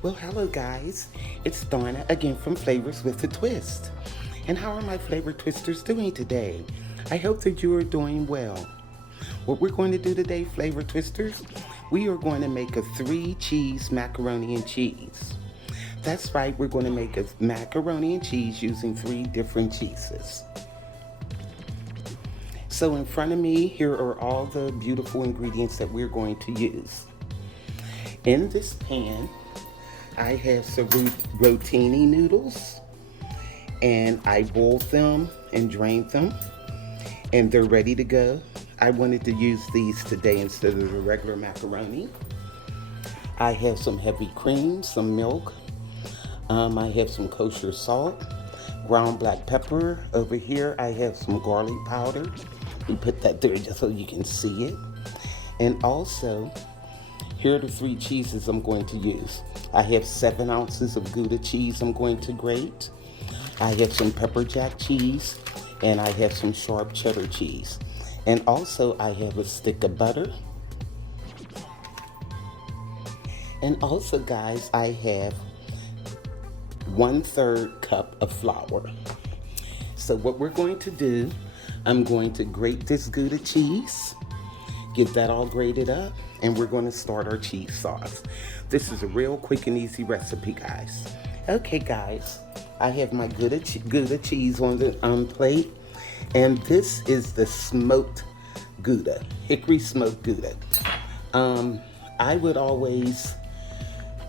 Well, hello guys. It's Donna again from Flavors with a Twist. And how are my flavor twisters doing today? I hope that you are doing well. What we're going to do today, flavor twisters, we are going to make a 3-cheese macaroni and cheese. That's right, we're going to make a macaroni and cheese using 3 different cheeses. So in front of me, here are all the beautiful ingredients that we're going to use. In this pan, I have some rotini noodles, and I boiled them and drained them, and they're ready to go. I wanted to use these today instead of the regular macaroni. I have some heavy cream, some milk. I have some kosher salt, ground black pepper. Over here, I have some garlic powder. We put that there just so you can see it. And also, here are the 3 cheeses I'm going to use. I have 7 ounces of Gouda cheese I'm going to grate. I have some pepper jack cheese, and I have some sharp cheddar cheese. And also I have a stick of butter. And also guys, I have 1/3 cup of flour. So what we're going to do, I'm going to grate this Gouda cheese, get that all grated up, and we're going to start our cheese sauce. This is a real quick and easy recipe, guys. Okay, guys, I have my Gouda cheese on the plate, and this is the smoked Gouda, hickory smoked Gouda. I would always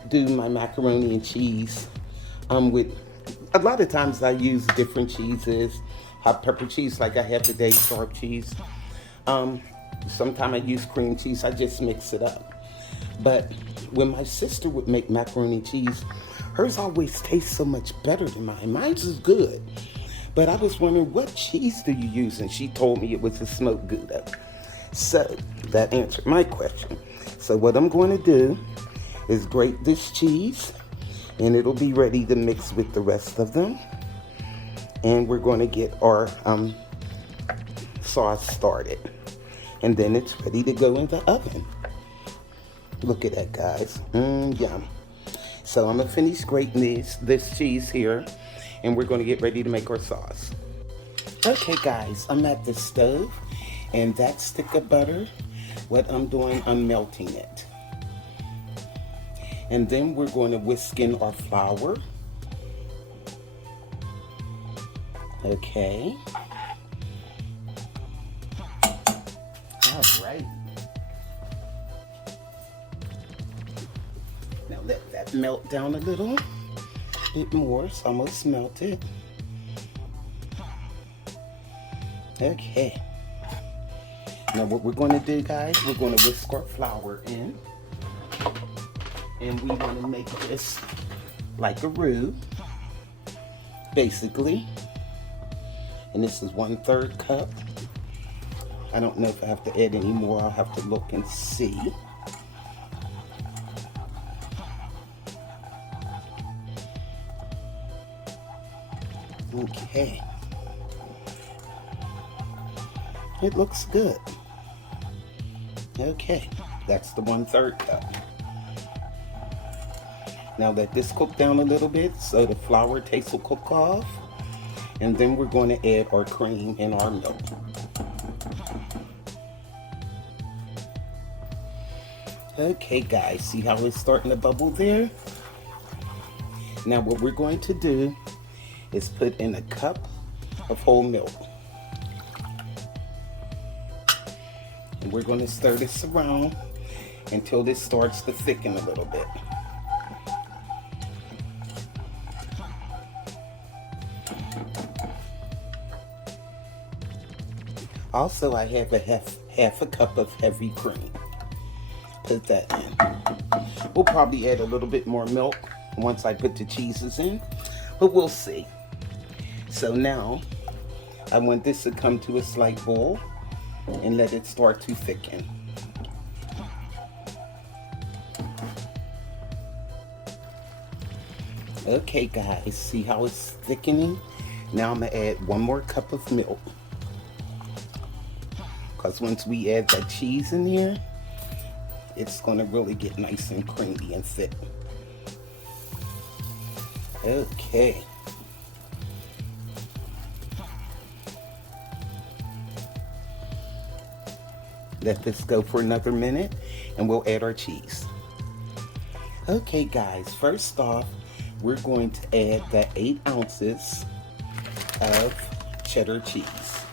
do my macaroni and cheese with, a lot of times I use different cheeses, hot pepper cheese like I have today, sharp cheese. Sometimes I use cream cheese, I just mix it up. But when my sister would make macaroni and cheese, hers always tastes so much better than mine. Mine's is good. But I was wondering, what cheese do you use? And she told me it was a smoked Gouda. So that answered my question. So what I'm going to do is grate this cheese, and it'll be ready to mix with the rest of them. And we're going to get our sauce started. And then it's ready to go in the oven. Look at that, guys. Yum. So I'm gonna finish grating this cheese here, and we're gonna get ready to make our sauce. Okay, guys, I'm at the stove, and that stick of butter, what I'm doing, I'm melting it. And then we're going to whisk in our flour. Okay. All right. Now let that melt down a little bit more. It's almost melted. Okay. Now what we're going to do, guys, we're going to whisk our flour in. And we want to make this like a roux, basically. And this is 1/3 cup. I don't know if I have to add any more. I'll have to look and see. Okay. It looks good. Okay, that's the 1/3 cup. Now let this cook down a little bit so the flour taste will cook off. And then we're going to add our cream and our milk. Okay guys, see how it's starting to bubble there? Now what we're going to do is put in a cup of whole milk. And we're going to stir this around until this starts to thicken a little bit. Also, I have half a cup of heavy cream. Put that in. We'll probably add a little bit more milk once I put the cheeses in, but we'll see. So now, I want this to come to a slight boil and let it start to thicken. Okay guys, see how it's thickening? Now I'm gonna add 1 more cup of milk. Because once we add that cheese in here, it's gonna really get nice and creamy and thick. Okay. Let this go for another minute and we'll add our cheese. Okay guys, first off, we're going to add the 8 ounces of cheddar cheese.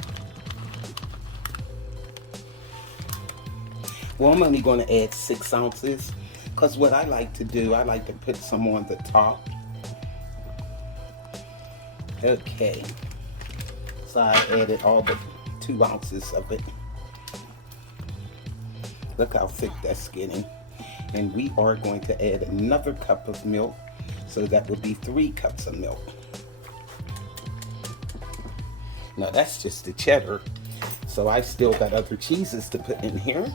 Well, I'm only going to add 6 ounces because what I like to do, I like to put some on the top. Okay, so I added all but 2 ounces of it. Look how thick that's getting. And we are going to add another cup of milk, so that would be 3 cups of milk. Now that's just the cheddar, so I still got other cheeses to put in here.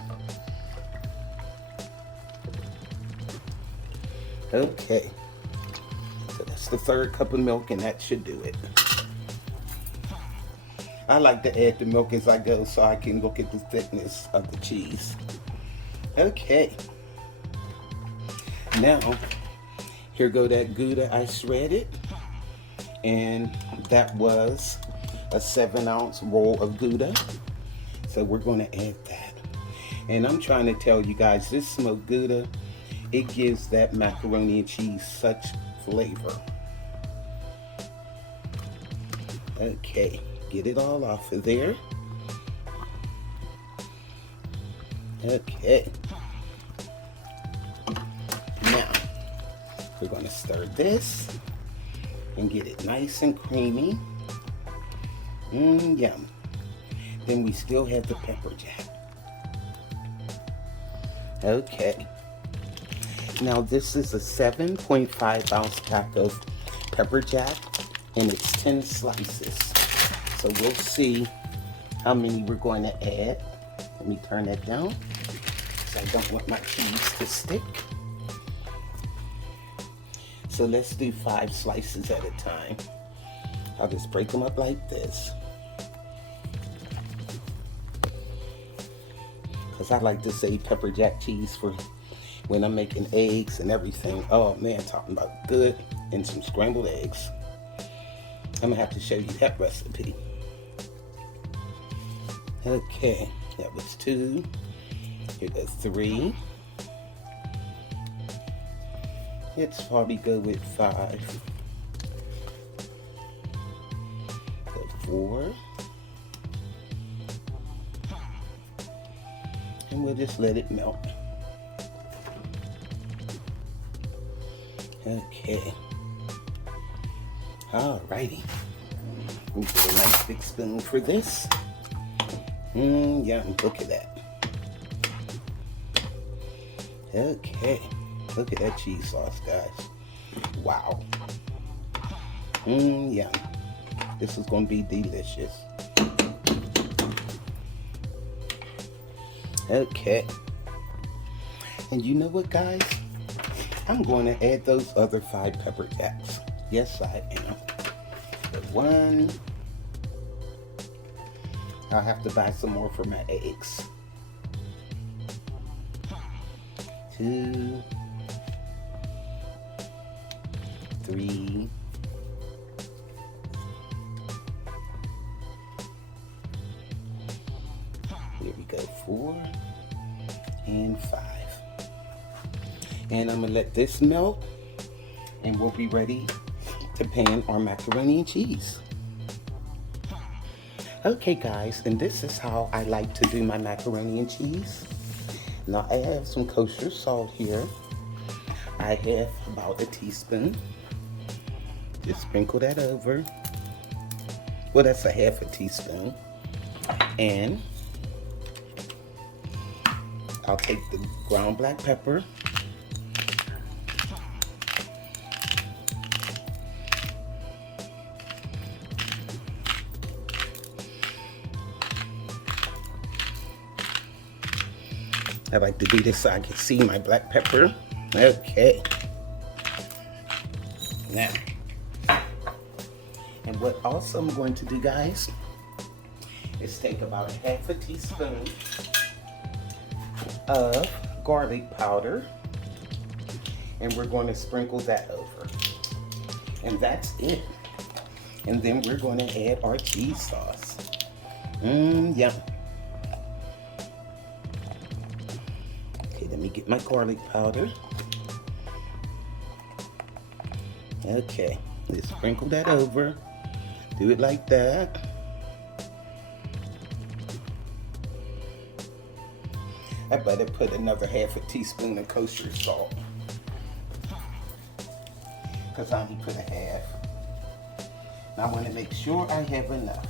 Okay, so that's the 3rd cup of milk, and that should do it. I like to add the milk as I go so I can look at the thickness of the cheese. Okay, now here go that Gouda I shredded, and that was a 7-ounce roll of Gouda, so we're going to add that. And I'm trying to tell you guys, this smoked Gouda, it gives that macaroni and cheese such flavor. Okay, get it all off of there. Okay, now we're going to stir this and get it nice and creamy. Yum. Then we still have the pepper jack. Okay, now this is a 7.5 ounce pack of pepper jack, and it's 10 slices. So we'll see how many we're going to add. Let me turn that down, because I don't want my cheese to stick. So let's do 5 slices at a time. I'll just break them up like this, because I like to save pepper jack cheese for when I'm making eggs and everything. Oh man, talking about good, and some scrambled eggs. I'm gonna have to show you that recipe. Okay, that was 2. Here goes 3. Let's probably go with 5. Go 4. And we'll just let it melt. Okay. Alrighty. We get a nice big spoon for this. Yum, look at that. Okay. Look at that cheese sauce, guys. Wow. Yum. This is going to be delicious. Okay. And you know what, guys? I'm going to add those other 5 pepper jacks. Yes, I am. The 1. I'll have to buy some more for my eggs. 2. 3. Here we go, 4 and 5. And I'm gonna let this melt, and we'll be ready to pan our macaroni and cheese. Okay guys, and this is how I like to do my macaroni and cheese. Now I have some kosher salt here. I have about a teaspoon. Just sprinkle that over. Well, that's a half a teaspoon. And I'll take the ground black pepper. I like to do this so I can see my black pepper. Okay. Now, and what also I'm going to do, guys, is take about a half a teaspoon of garlic powder, and we're going to sprinkle that over. And that's it. And then we're going to add our cheese sauce. Yum. Okay, let me get my garlic powder. Okay, let's sprinkle that over. Do it like that. I better put another half a teaspoon of kosher salt, because I only put a half. And I want to make sure I have enough.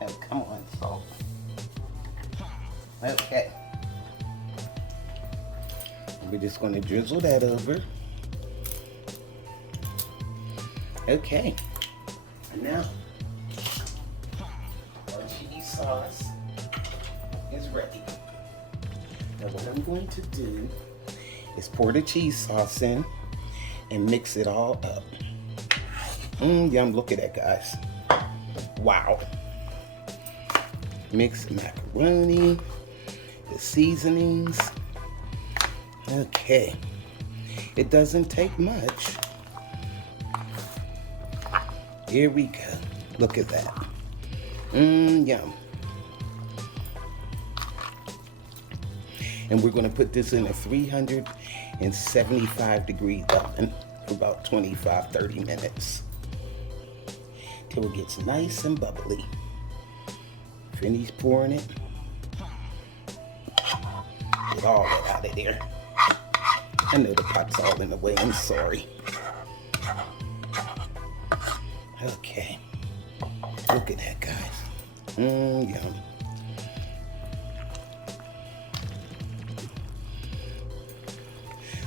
Now, come on, salt. Okay. We're just going to drizzle that over. Okay. And now, our cheese sauce is ready. Now what I'm going to do is pour the cheese sauce in and mix it all up. Yum, look at that, guys. Wow. Mix the macaroni, the seasonings. Okay. It doesn't take much. Here we go. Look at that. Yum. And we're going to put this in a 375 degree oven for about 25-30 minutes till it gets nice and bubbly. Finish pouring it. Get all that out of there. I know the pot's all in the way, I'm sorry. Okay. Look at that, guys. Yum.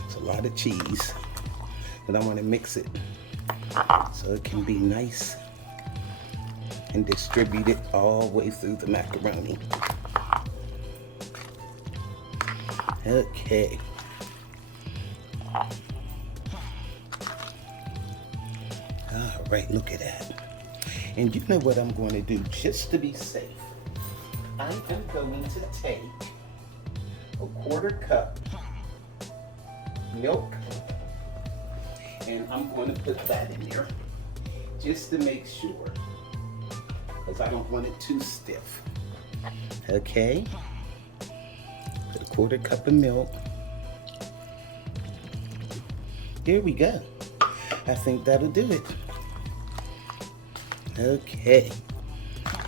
It's a lot of cheese, but I want to mix it so it can be nice and distributed all the way through the macaroni. Okay. All right, look at that. And you know what I'm going to do, just to be safe. I am going to take a 1/4 cup milk, and I'm going to put that in there just to make sure, because I don't want it too stiff. Okay, put a 1/4 cup of milk. Here we go. I think that'll do it. Okay,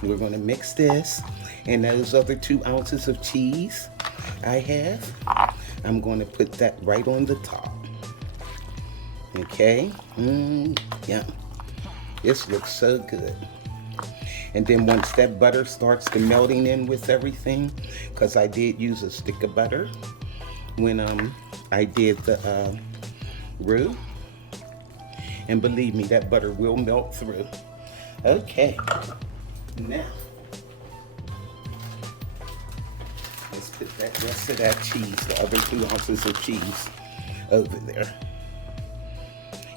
we're going to mix this, and those other 2 ounces of cheese I have, I'm going to put that right on the top. Okay, yum. This looks so good. And then once that butter starts to melting in with everything, because I did use a stick of butter when I did the roux, and believe me, that butter will melt through. Okay, now let's put that rest of that cheese, the other 2 ounces of cheese, over there.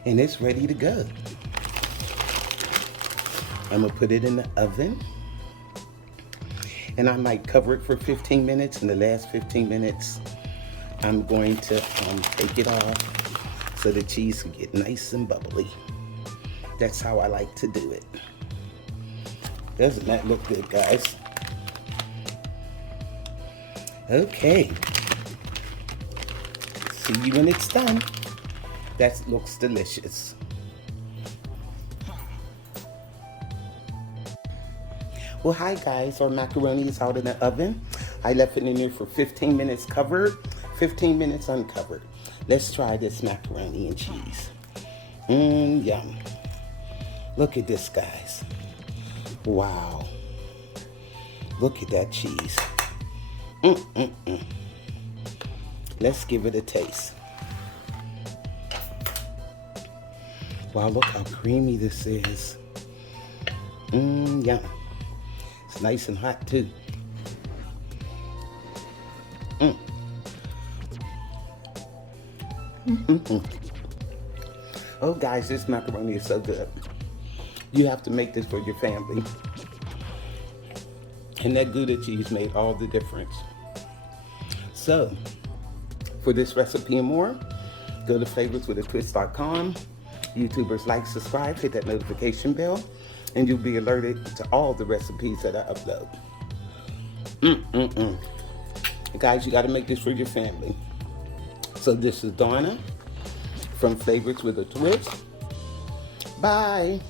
And it's ready to go. I'm gonna put it in the oven, and I might cover it for 15 minutes. In the last 15 minutes, I'm going to take it off so the cheese can get nice and bubbly. That's how I like to do it. Doesn't that look good, guys? Okay. See you when it's done. That looks delicious. Well, hi guys, our macaroni is out in the oven. I left it in there for 15 minutes covered, 15 minutes uncovered. Let's try this macaroni and cheese. Yum. Look at this, guys. Wow. Look at that cheese. Let's give it a taste. Wow, look how creamy this is. Yum. It's nice and hot too. Oh guys, this macaroni is so good. You have to make this for your family. And that Gouda cheese made all the difference. So, for this recipe and more, Go to flavorswithatwist.com. YouTubers, like, subscribe, hit that notification bell, and you'll be alerted to all the recipes that I upload. Guys, you got to make this for your family. So this is Donna from Flavors with a Twist. Bye.